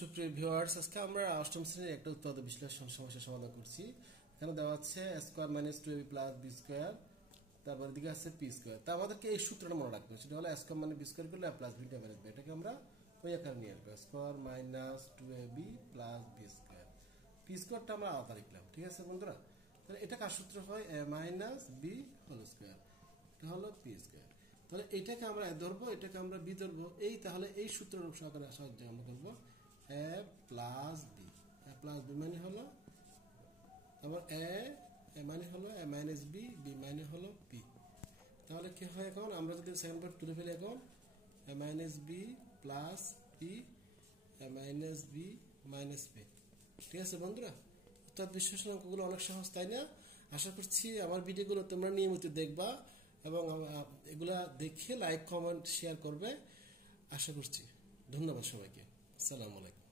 সুপ্রিয় ভিউয়ার্স, আজকে আমরা অষ্টম শ্রেণীর একটা উৎপাদক বিশ্লেষণ সমস্যা সমাধান করছি। এখানে দেওয়া আছে square minus 2ab plus B square, তারপর দিকে আছে পি স্কোয়ার। তা আমাদেরকে এই সূত্রটা মনে রাখতে হবে, সেটা হলো স্কোয়ার মানে বি স্কোয়ার করলে প্লাস বিটা মাইনাস বি। এটাকে আমরা ওই আকারে নিয়ে আসবো, square minus 2ab plus B square. P স্কোয়ারটা আমরা আলাদা লিখলাম, ঠিক আছে বন্ধুরা? তাহলে এটা কার সূত্র হয়? এ মাইনাস বি হোল স্কোয়ার, এটা হলো পি স্কোয়ার। তাহলে এটাকে আমরা এ ধরবো, এটাকে আমরা বি ধরবো। তাহলে এই সূত্রের সাহায্যে আমরা করবো এ প্লাস বি। এ প্লাস বি মানে হলো, আবার এ মানে হলো এ মাইনাস বি, বি মানে হলো পি। তাহলে কি হয়? এখন আমরা যদি সেকেন্ড পার্ট তুলে ফেলি, এখন এ মাইনাস বি প্লাস পি, এ মাইনাস বি মাইনাস পি। ঠিক আছে বন্ধুরা? অর্থাৎ বিশ্লেষণ অঙ্কগুলো অনেক সহজ, তাই না? আশা করছি আমার ভিডিওগুলো তোমরা নিয়মিত দেখবা এবং এগুলা দেখে লাইক কমেন্ট শেয়ার করবে, আশা করছি। ধন্যবাদ সবাইকে। আসসালামু আলাইকুম।